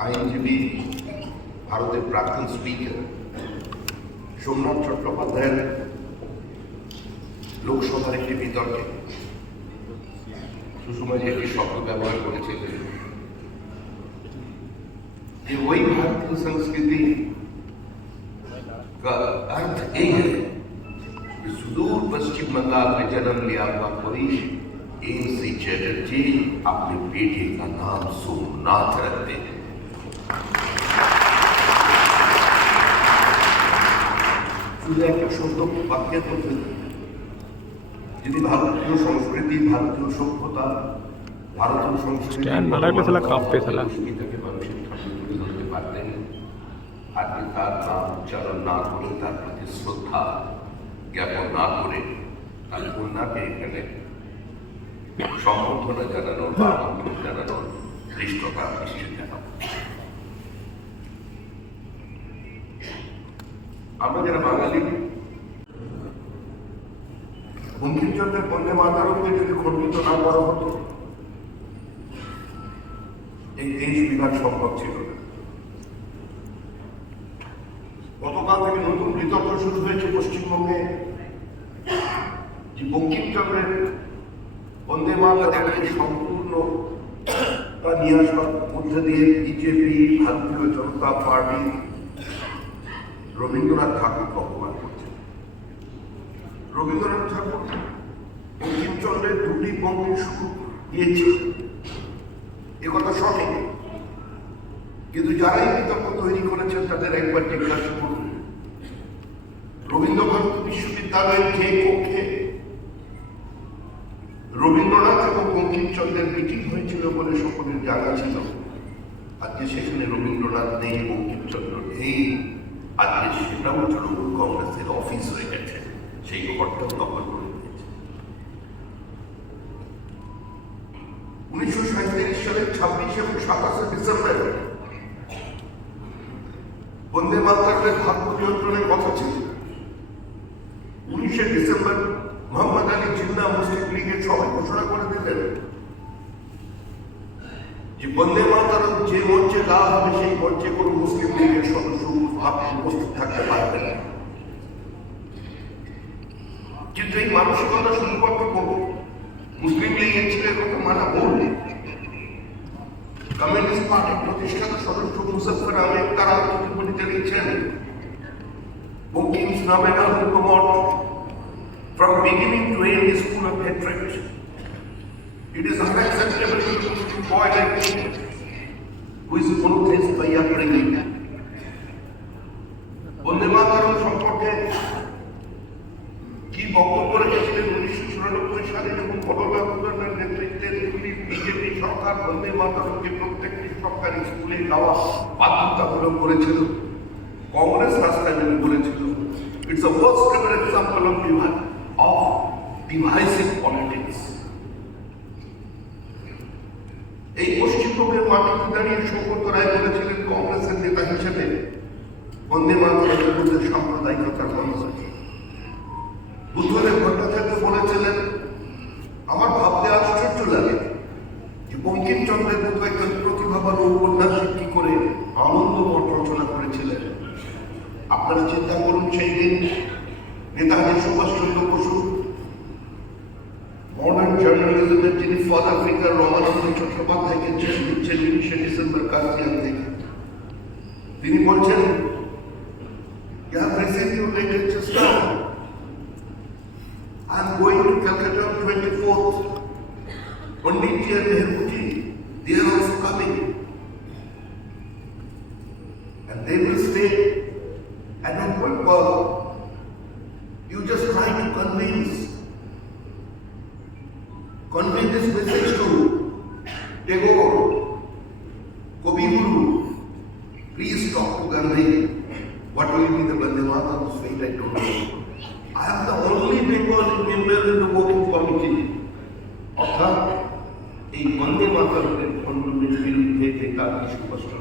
আইনজীবী ভারতের প্রাক্তন স্পিকার সোমনাথ চট্টোপাধ্যায়ের লোকসভার একটি বিতর্কে সুষমাজি একটি শব্দ ব্যবহার করেছিলেন कि वही भारतीय संस्कृति का अर्थ यही है कि सुदूर पश्चिम बंगाल में जन्म लिया हुआ कोई एम सी चैटर्जी अपने बेटे का नाम सोमनाथ रखते हैं শুধু একটা বাক্যের মধ্যে যদি ভারতীয় সংস্কৃতি ভারতীয় সভ্যতা ভারতীয় সংস্কৃতি। সংস্কৃতিটাকে মানুষের সামনে তুলে ধরতে পারতেন। আজকে তার নাম উচ্চারণ না করে তার প্রতি শ্রদ্ধা জ্ঞাপন না করে তার কন্যাকে এখানে সম্বর্ধনা জানানোর বা জানানোর দৃষ্টতা নিশ্চিত জানাব আমরা যারা বাঙালি, বঙ্কিমচন্দ্রের বন্দে মাতারমকে যদি খণ্ডিত না করা হতো, এই দেশ বিভাগ সম্ভব ছিল গতকাল থেকে নতুন বিতর্ক শুরু হয়েছে পশ্চিমবঙ্গে যে বঙ্কিমচন্দ্রের বন্দে মাতারমকে সম্পূর্ণ তা নিয়ে আসবার মধ্যে দিয়ে বিজেপি, ভারতীয় জনতা পার্টি রবীন্দ্রনাথ ঠাকুরকে অপমান করছে রবীন্দ্রনাথ ঠাকুর বঙ্কিমচন্দ্রের দুটি বঙ্গের সুর দিয়েছে এ কথা সঠিক। কিন্তু যারাই বিতর্ক তৈরি করেছেন, তাদের একবার জিজ্ঞাসা করুন রবীন্দ্র ভারতী বিশ্ববিদ্যালয়ের যে কক্ষে রবীন্দ্রনাথ এবং বঙ্কিমচন্দ্রের মিটিং হয়েছিল বলে সকলের জানা ছিল, আজকে সেখানে রবীন্দ্রনাথ নেই, বঙ্কিমচন্দ্র নেই। আজকে সেটাও তৃণমূল কংগ্রেসের অফিস হয়ে গেছে। সেই ঘরটাও দখল করে নিয়েছে। উনিশশো সাঁত্রিশ সালের ছাব্বিশ এবং সাতাশে ডিসেম্বর বন্দে ভাগ্য নিয়ন্ত্রণের কথা ছিল। উনিশে ডিসেম্বর মোহাম্মদ আলী জিন্না মুসলিম লীগের সবাই ঘোষণা করে দিলেন যে বন্দে মাতরম যে মঞ্চে গাওয়া হবে, সেই মঞ্চে কোনো মুসলিম লীগের সদস্য উপস্থিত থাকতে পারবে না কিন্তু এই মানসিকতা শুধুমাত্র করবো মুসলিম লীগের ছিল কথা মানা ভুল কমিউনিস্ট পার্টির প্রতিষ্ঠাতা সদস্য মুসাফর আহমেদ তারা আত্মজীবনী জানিয়েছেন বঙ্কিমস নামে না হুকুমত from beginning to end is full of hatred. It is unacceptable to a boy like me who is monotheist by upbringing. সরকার বন্দে মাতরমকে প্রত্যেকটি সরকারি স্কুলে দেওয়া বাধ্যতামূলক করেছিল। কংগ্রেস নেমে বলেছিল it's a ever example of of divisive politics এই পশ্চিমবঙ্গের মাটিতে দাঁড়িয়ে সৌগত রায় বলেছিলেন, কংগ্রেসের নেতা হিসেবে বন্দে মাতরমের মধ্যে সাম্প্রদায়িকতার বুদ্ধদেব ভট্টাচার্য বলেছিলেন আপনারা চিন্তা করুন সেই দিন নেতাজি সুভাষচন্দ্র বসু মডার্ন জার্নালিজমের যিনি ফাদার ফিগার রমানন্দ চট্টোপাধ্যায়কে চিঠি দিচ্ছেন উনিশে ডিসেম্বর কাস্টিয়ান থেকে তিনি বলছেন You have received your latest star. I am going to Calcutta on 24th. Panditji and Nehruji, they are also coming. And they will stay convey this message to Tagore, Kobi Guru, please talk to Gandhi. What will be the Vande Mataram's fate, I don't know. I am the only Bengali member in the working committee. অর্থাৎ এই বন্দে মাতারমের খণ্ডনের বিরুদ্ধে তার কিছু কষ্ট